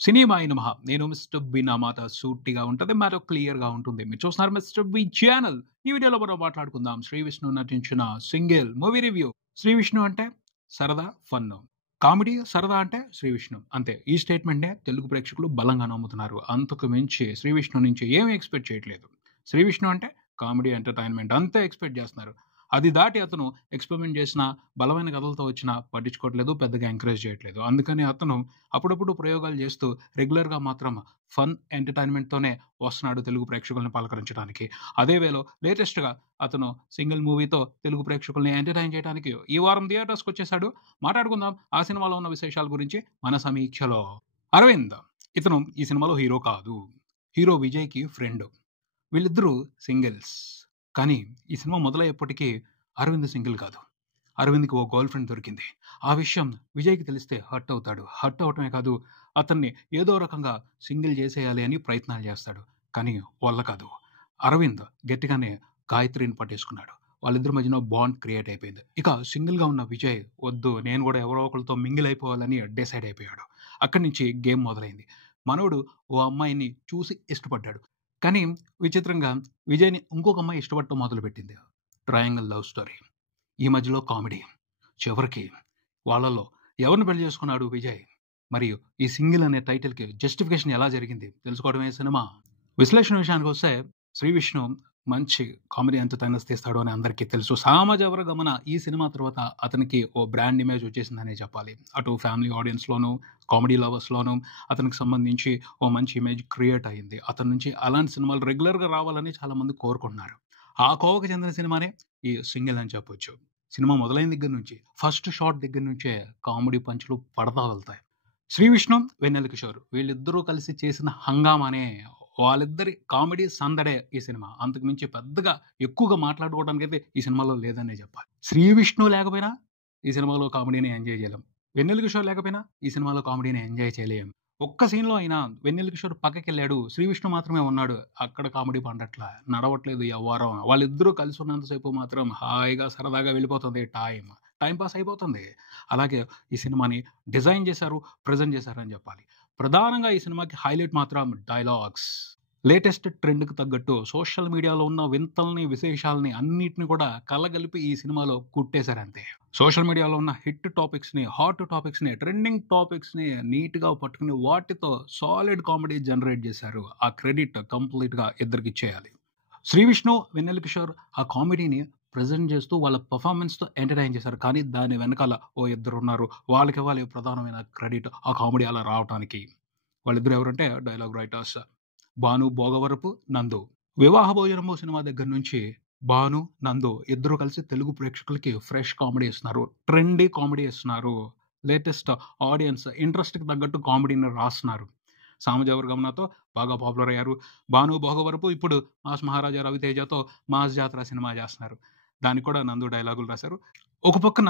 సినిమాయి నమః. నేను mister B. నా మాట సూటిగా ఉంటది. మ్యాటర్ క్లియర్‌గా ఉంటుంది. మీరు చూస్తున్నారు మిస్టర్ బి ఛానల్. ఈ వీడియోలో మనం మాట్లాడుకుందాం శ్రీ విష్ణు నటించిన single movie review. Sree Vishnu అంటే సరదా, ఫన్. కామెడీ, సరదా అంటే శ్రీ విష్ణు. అంతే. ఈ స్టేట్మెంట్‌నే తెలుగు ప్రేక్షకులు బలంగా నమ్ముతున్నారు. అంతకు మించి శ్రీ విష్ణు నుంచి ఏమి ఎక్స్‌పెక్ట్ చేయట్లేదు. శ్రీ విష్ణు అంటే కామెడీ, ఎంటర్‌టైన్‌మెంట్ అంతే ఎక్స్‌పెక్ట్ చేస్తున్నారు. అది దాటి అతను ఎక్స్‌పెరిమెంట్ చేసిన బలమైన కథలతో వచ్చినా పట్టించుకోవట్లేదు. పెద్దగా ఎంకరేజ్ చేయట్లేదు. అందుకని అతను అప్పుడప్పుడు ప్రయోగాలు చేస్తూ రెగ్యులర్‌గా మాత్రం ఫన్, ఎంటర్‌టైన్‌మెంట్‌తోనే వస్తున్నాడు తెలుగు ప్రేక్షకుల్ని పలకరించడానికి. అదే వేలో లేటెస్ట్‌గా అతను సింగిల్ మూవీతో తెలుగు ప్రేక్షకుల్ని ఎంటర్‌టైన్ చేయడానికి ఈ వారం థియేటర్స్‌కొచ్చేసాడు. మాట్లాడుకుందాం ఆ సినిమాలో ఉన్న విశేషాల గురించి మన సమీక్షలో. అరవింద్ ఇతను ఈ సినిమాలో హీరో కాదు. హీరో విజయ్‌కి ఫ్రెండ్. వీళ్ళిద్దరూ సింగిల్స్. కానీ ఈ సినిమా మొదలయ్యేప్పటికి అరవింద్ సింగిల్ కాదు. అరవింద్‌కి ఓ గర్ల్ ఫ్రెండ్ దొరికింది. ఆ విషయం విజయ్‌కి తెలిస్తే హర్ట్ అవుతాడు. హర్ట్ అవ్వటమే కాదు, అతన్ని ఏదో రకంగా సింగిల్ చేసేయాలి అని ప్రయత్నాలు చేస్తాడు. కానీ వల్ల కాదు. అరవింద్ గట్టిగానే గాయత్రిని పట్టేసుకున్నాడు. వాళ్ళిద్దరి మధ్యన బాండ్ క్రియేట్ అయిపోయింది. ఇక సింగిల్‌గా ఉన్న విజయ్ వద్దు నేను కూడా ఎవరో ఒకళ్ళతో మింగిల్ అయిపోవాలని డిసైడ్ అయిపోయాడు. అక్కడి నుంచి గేమ్ మొదలైంది. మనోడు ఓ అమ్మాయిని చూసి ఇష్టపడ్డాడు. కానీ విచిత్రంగా విజయ్‌ని ఇంకొక అమ్మాయి ఇష్టపడటం మొదలుపెట్టింది. Triangle love story. ఈ మధ్యలో కామెడీ. చివరికి వాళ్ళలో ఎవరిని పెళ్లి చేసుకున్నాడు విజయ్? మరియు ఈ సింగిల్ అనే టైటిల్‌కి జస్టిఫికేషన్ ఎలా జరిగింది? తెలుసుకోవడమే సినిమా. విశ్లేషణ విషయానికొస్తే శ్రీ విష్ణు మంచి కామెడీ ఎంటర్‌టైనర్స్ తీస్తాడు అని అందరికీ తెలుసు. సామాజ వర్గమన ఈ సినిమా తర్వాత అతనికి ఓ బ్రాండ్ ఇమేజ్ వచ్చేసిందనే చెప్పాలి. అటు ఫ్యామిలీ ఆడియన్స్‌లోనూ, కామెడీ లవర్స్‌లోనూ అతనికి సంబంధించి ఓ మంచి ఇమేజ్ క్రియేట్ అయింది. అతని నుంచి అలాంటి సినిమాలు రెగ్యులర్‌గా రావాలని చాలామంది కోరుకుంటున్నారు. ఆ కోవకు చెందిన సినిమానే ఈ సింగిల్ అని చెప్పొచ్చు. సినిమా మొదలైన దగ్గర నుంచి, ఫస్ట్ షాట్ దగ్గర నుంచే కామెడీ పంచులు పడతా వెళ్తాయి. శ్రీ విష్ణు, వెన్నెల కిషోర్ వీళ్ళిద్దరూ కలిసి చేసిన హంగామానే వాళ్ళిద్దరి కామెడీ సందడే ఈ సినిమా. అంతకు మించి పెద్దగా ఎక్కువగా మాట్లాడుకోవడానికైతే ఈ సినిమాలో లేదనే చెప్పాలి. శ్రీ విష్ణు లేకపోయినా ఈ సినిమాలో కామెడీని ఎంజాయ్ చేయలేం. వెన్నెల కిషోర్ లేకపోయినా ఈ సినిమాలో కామెడీని ఎంజాయ్ చేయలేం. ఒక్క సీన్‌లో అయినా వెన్నెల కిషోర్ పక్కకెళ్ళాడు. శ్రీ విష్ణు మాత్రమే ఉన్నాడు. అక్కడ కామెడీ పండట్ల. నడవట్లేదు ఎవ్వారం. వాళ్ళిద్దరూ కలిసి ఉన్నంత సేపు మాత్రం హాయిగా సరదాగా వెళ్ళిపోతుంది టైం. టైమ్ పాస్ అయిపోతుంది. అలాగే ఈ సినిమాని డిజైన్ చేశారు, ప్రెజెంట్ చేశారని చెప్పాలి. ప్రధానంగా ఈ సినిమాకి హైలైట్ మాత్రం డైలాగ్స్. లేటెస్ట్ ట్రెండ్‌కి తగ్గట్టు సోషల్ మీడియాలో ఉన్న వింతల్ని, విశేషాల్ని అన్నిటిని కూడా కలగలిపి ఈ సినిమాలో కుట్టేశారంతే. సోషల్ మీడియాలో ఉన్న హిట్ టాపిక్స్‌ని, హాట్ టాపిక్స్‌ని, ట్రెండింగ్ టాపిక్స్‌ని నీట్‌గా పట్టుకుని వాటితో సాలిడ్ కామెడీ జనరేట్ చేశారు. ఆ క్రెడిట్ కంప్లీట్‌గా ఇద్దరికిచ్చేయాలి. శ్రీ విష్ణు, వెన్నెల కిషోర్ ఆ కామెడీని ప్రెజెంట్ చేస్తూ వాళ్ళ పెర్ఫార్మన్స్‌తో ఎంటర్‌టైన్ చేశారు. కానీ దాని వెనకాల ఓ ఇద్దరున్నారు. వాళ్ళకివ్వాలి ప్రధానమైన క్రెడిట్ ఆ కామెడీ అలా రావటానికి. వాళ్ళిద్దరు ఎవరంటే డైలాగ్ రైటర్స్. భాను భోగవరపు, నందు. 'వివాహ భోజనము' సినిమా దగ్గర నుంచి భాను, నందు ఇద్దరు కలిసి తెలుగు ప్రేక్షకులకి ఫ్రెష్ కామెడీ ఇస్తున్నారు. ట్రెండీ కామెడీ ఇస్తున్నారు. లేటెస్ట్ ఆడియన్స్ ఇంట్రెస్ట్‌కి తగ్గట్టు కామెడీని రాస్తున్నారు. 'సామజవర గమన'తో బాగా పాపులర్ అయ్యారు. భాను భోగవరపు ఇప్పుడు 'మాస్ మహారాజా రవితేజ'తో 'మాస్ జాతర' సినిమా చేస్తున్నారు. దానికి కూడా నందు డైలాగులు రాశారు. ఒక పక్కన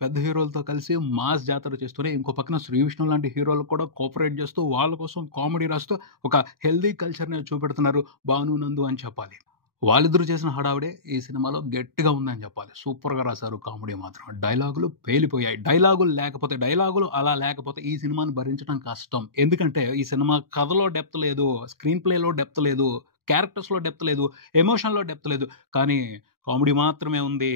పెద్ద హీరోలతో కలిసి మాస్ జాతర చేస్తూనే, ఇంకో పక్కన శ్రీ విష్ణు లాంటి హీరోలకు కూడా కోఆపరేట్ చేస్తూ, వాళ్ళ కోసం కామెడీ రాస్తూ ఒక హెల్తీ కల్చర్‌ని చూపెడుతున్నారు భాను, నందు అని చెప్పాలి. వాళ్ళిద్దరూ చేసిన హడావిడే ఈ సినిమాలో గట్టిగా ఉందని చెప్పాలి. సూపర్‌గా రాశారు కామెడీ మాత్రం. డైలాగులు పేలిపోయాయి. డైలాగులు అలా లేకపోతే ఈ సినిమాని భరించడం కష్టం. ఎందుకంటే ఈ సినిమా కథలో డెప్త్ లేదు, స్క్రీన్ ప్లేలో డెప్త్ లేదు, క్యారెక్టర్స్‌లో డెప్త్ లేదు, ఎమోషన్‌లో డెప్త్ లేదు. కానీ కామెడీ మాత్రమే ఉంది.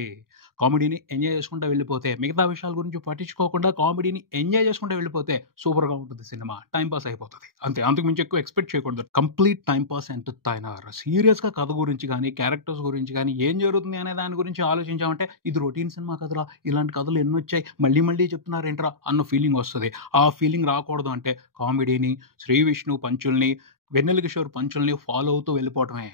కామెడీని ఎంజాయ్ చేసుకుంటా వెళ్ళిపోతే, మిగతా విషయాల గురించి పట్టించుకోకుండా కామెడీని ఎంజాయ్ చేసుకుంటా వెళ్ళిపోతే సూపర్‌గా ఉంటుంది సినిమా. టైమ్ పాస్ అయిపోతది. అంతే. అంతకు మించి ఎక్కువ ఎక్స్‌పెక్ట్ చేయకూడదు. Complete time pass entertainer. సీరియస్‌గా కథ గురించి గాని, క్యారెక్టర్స్ గురించి గాని, ఏం జరుగుతుంది అనే దాని గురించి ఆలోచించామంటే ఇది రొటీన్ సినిమా కదరా! ఇలాంటి కథలు ఎన్నొచ్చాయి. మళ్ళీ మళ్ళీ చెప్తున్నారేంట్రా అన్న ఫీలింగ్ వస్తది. ఆ ఫీలింగ్ రాకూడదు అంటే కామెడీని, శ్రీ విష్ణు పంచుల్ని, వెన్నెల కిషోర్ పంచుల్ని ఫాలో అవుతూ వెళ్ళిపోవటమే.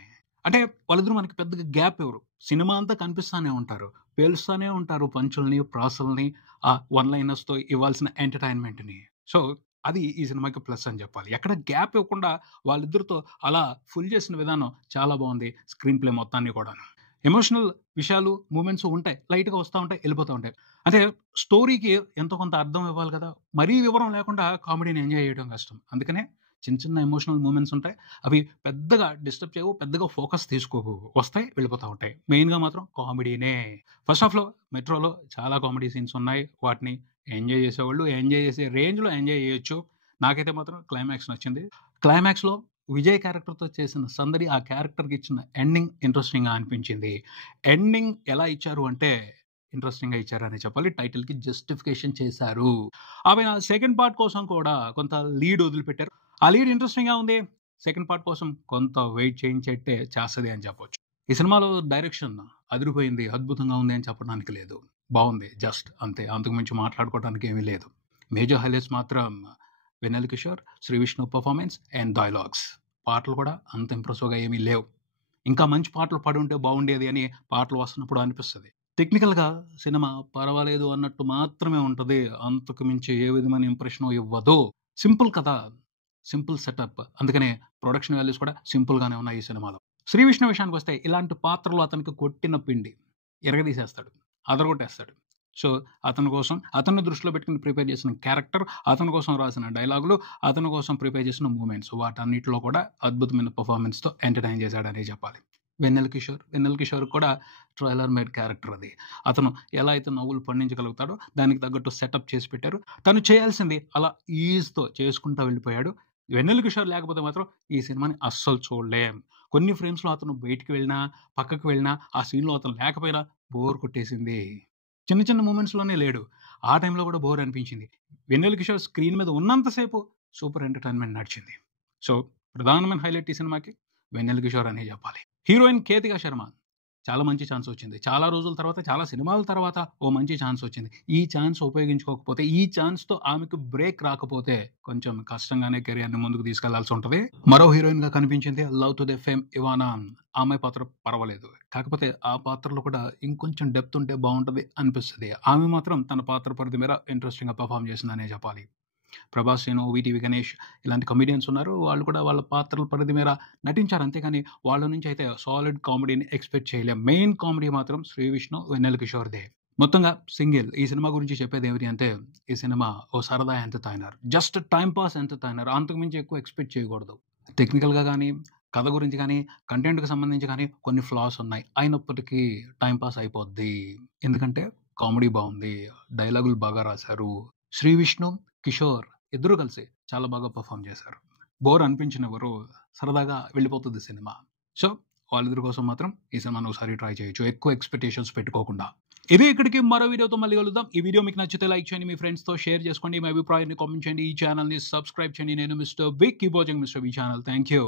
అంటే వాళ్ళిద్దరూ మనకి పెద్దగా గ్యాప్ ఇవ్వరు. సినిమా అంతా కనిపిస్తానే ఉంటారు. పేలుస్తానే ఉంటారు పంచుల్ని, ప్రాసల్ని, ఆ వన్ లైనర్స్‌తో ఇవ్వాల్సిన ఎంటర్‌టైన్‌మెంట్‌ని. సో, అది ఈ సినిమాకి ప్లస్ అని చెప్పాలి. ఎక్కడ గ్యాప్ ఇవ్వకుండా వాళ్ళిద్దరితో అలా ఫుల్ చేసిన విధానం చాలా బావుంది. స్క్రీన్ ప్లే మొత్తాన్ని కూడాను. ఎమోషనల్ విషయాలు, మూవ్‌మెంట్స్ ఉంటాయి. లైట్‌గా వస్తా ఉంటాయి, ఎళ్ళిపోతా ఉంటాయి. అంటే స్టోరీకి ఎంతో కొంత అర్థం ఇవ్వాలి కదా! మరీ వివరం లేకుండా కామెడీని ఎంజాయ్ చేయడం కష్టం. అందుకనే చిన్న చిన్న ఎమోషనల్ మూవ్‌మెంట్స్ ఉంటాయి. అవి పెద్దగా డిస్టర్బ్ చేయవు. పెద్దగా ఫోకస్ తీసుకోవు. వస్తాయి, వెళ్ళిపోతా ఉంటాయి. మెయిన్‌గా మాత్రం కామెడీనే. ఫస్ట్ హాఫ్‌లో మెట్రోలో చాలా కామెడీ సీన్స్ ఉన్నాయి. వాటిని ఎంజాయ్ చేసేవాళ్ళు ఎంజాయ్ చేసే రేంజ్‌లో ఎంజాయ్ చేయొచ్చు. నాకైతే మాత్రం క్లైమాక్స్ నచ్చింది. క్లైమాక్స్‌లో విజయ్ క్యారెక్టర్‌తో చేసిన సందడి ఆ క్యారెక్టర్‌కి ఇచ్చిన ఎండింగ్ ఇంట్రెస్టింగ్‌గా అనిపించింది. ఎండింగ్ ఎలా ఇచ్చారు అంటే ఇంట్రెస్టింగ్‌గా ఇచ్చారనే చెప్పాలి. టైటిల్‌కి జస్టిఫికేషన్ చేశారు. ఆమె సెకండ్ పార్ట్ కోసం కూడా కొంత లీడ్ వదిలిపెట్టారు. ఆ లీడ్ ఇంట్రెస్టింగ్‌గా ఉంది. సెకండ్ పార్ట్ కోసం కొంత వెయిట్ చేయించేట్టే చేస్తది అని చెప్పొచ్చు. ఈ సినిమాలో డైరెక్షన్ అదిరిపోయింది, అద్భుతంగా ఉంది అని చెప్పడానికి లేదు. బావుంది జస్ట్ అంతే. అంతకు మించి మాట్లాడుకోవడానికి ఏమీ లేదు. మేజర్ హైలైట్స్ మాత్రం Vennela Kishore, Shri Vishnu performance and dialogues. పాటలు కూడా అంత ఇంప్రెసివ్‌గా ఏమీ లేవు. ఇంకా మంచి పాటలు పడుంటే బావుండేది అని పాటలు వస్తున్నప్పుడు అనిపిస్తది. టెక్నికల్‌గా సినిమా పర్వాలేదు అన్నట్టు మాత్రమే ఉంటది. అంతకు మించి ఏ విధమైన ఇంప్రెషను ఇవ్వదు. సింపుల్ కథ, సింపుల్ సెటప్. అందుకనే ప్రొడక్షన్ వాల్యూస్ కూడా సింపుల్‌గానే ఉన్నాయి ఈ సినిమాలో. శ్రీ విష్ణు విషయానికొస్తే ఇలాంటి పాత్రలు అతనికి కొట్టిన పిండి. ఇరగదీసేస్తాడు. అదరగొట్టేస్తాడు. సో, అతని కోసం అతన్ని దృష్టిలో పెట్టుకొని ప్రిపేర్ చేసిన క్యారెక్టర్, అతని కోసం రాసిన డైలాగులు, అతని కోసం ప్రిపేర్ చేసిన మూవ్‌మెంట్స్ వాటన్నిటిలో కూడా అద్భుతమైన పెర్ఫార్మన్స్‌తో ఎంటర్‌టైన్ చేశాడనే చెప్పాలి. వెన్నెల కిషోర్ కూడా ట్రైలర్ మేడ్ క్యారెక్టర్ అది. అతను ఎలా అయితే నవ్వులు పండించగలుగుతాడో దానికి తగ్గట్టు సెటప్ చేసి పెట్టారు. తను చేయాల్సింది అలా ఈజ్‌తో చేసుకుంటా వెళ్ళిపోయాడు. వెన్నెల కిషోర్ లేకపోతే మాత్రం ఈ సినిమాని అస్సలు చూడలేం. కొన్ని ఫ్రేమ్స్‌లో అతను బయటికి వెళ్ళినా, పక్కకి వెళ్ళినా, ఆ సీన్‌లో అతను లేకపోయినా బోర్ కొట్టేసింది. చిన్న చిన్న మూమెంట్స్‌లోనే లేడు. ఆ టైంలో కూడా బోర్ అనిపించింది. వెన్నెల కిషోర్ స్క్రీన్ మీద ఉన్నంత సేపు సూపర్ ఎంటర్‌టైన్‌మెంట్ నడిచింది. సో, ప్రధానమైన హైలైట్ ఈ సినిమాకి వెన్నెల కిషోర్ అనే చెప్పాలి. హీరోయిన్ కేతికా శర్మ చాలా మంచి ఛాన్స్ వచ్చింది. చాలా రోజుల తర్వాత, చాలా సినిమాల తర్వాత ఓ మంచి ఛాన్స్ వచ్చింది. ఈ ఛాన్స్ ఉపయోగించుకోకపోతే, ఈ ఛాన్స్‌తో ఆమెకు బ్రేక్ రాకపోతే కొంచెం కష్టంగానే కెరియర్‌ని ముందుకు తీసుకెళ్లాల్సి ఉంటది. మరో హీరోయిన్‌గా కనిపించింది 'లవ్ టు ద ఫేమ్' ఇవానా. ఆమె పాత్ర పర్వాలేదు. కాకపోతే ఆ పాత్రలో కూడా ఇంకొంచెం డెప్త్ ఉంటే బావుంటది అనిపిస్తది. ఆమె మాత్రం తన పాత్ర పరిధి మేర ఇంట్రెస్టింగ్‌గా పెర్ఫార్మ్ చేసిందనే చెప్పాలి. ప్రభాస్, వీటీవీ గణేష్ ఇలాంటి కమెడియన్స్ ఉన్నారు. వాళ్ళు కూడా వాళ్ళ పాత్రల పరిధి మేర నటించారు. అంతేగాని వాళ్ళ నుంచి అయితే సాలిడ్ కామెడీని ఎక్స్‌పెక్ట్ చేయలేం. మెయిన్ కామెడీ మాత్రం శ్రీ విష్ణు, వెన్నెల కిషోర్‌దే. మొత్తంగా సింగిల్ ఈ సినిమా గురించి చెప్పేదేమిటి అంటే, ఈ సినిమా ఓ సరదా entertainer. Just time pass entertainer. అంతకు మించి ఎక్కువ ఎక్స్‌పెక్ట్ చేయకూడదు. టెక్నికల్‌గా గానీ, కథ గురించి గానీ, కంటెంట్‌కి సంబంధించి గానీ కొన్ని ఫ్లాస్ ఉన్నాయి. అయినప్పటికీ టైమ్ పాస్ అయిపోద్ది. ఎందుకంటే కామెడీ బావుంది. డైలాగులు బాగా రాశారు. శ్రీ విష్ణు, కిషోర్ ఇద్దరూ కలిసి చాలా బాగా పెర్ఫార్మ్ చేశారు. బోర్ అనిపించనివ్వరు. సరదాగా వెళ్ళిపోతది సినిమా. సో, వాళ్ళిద్దరి కోసం మాత్రం ఈ సినిమాని ఒకసారి ట్రై చేయొచ్చు. ఎక్కువ ఎక్స్‌పెక్టేషన్స్ పెట్టుకోకుండా. ఇది ఇక్కడికి మరో వీడియోతో మళ్ళీ కలుద్దాం. ఈ వీడియో మీకు నచ్చితే లైక్ చేయండి. మీ ఫ్రెండ్స్‌తో షేర్ చేసుకోండి. మీ అభిప్రాయాన్ని కామెంట్ చేయండి. ఈ ఛానెల్‌ని సబ్స్క్రైబ్ చేయండి. నేను mister big. Keep watching mister big channel. Thank you.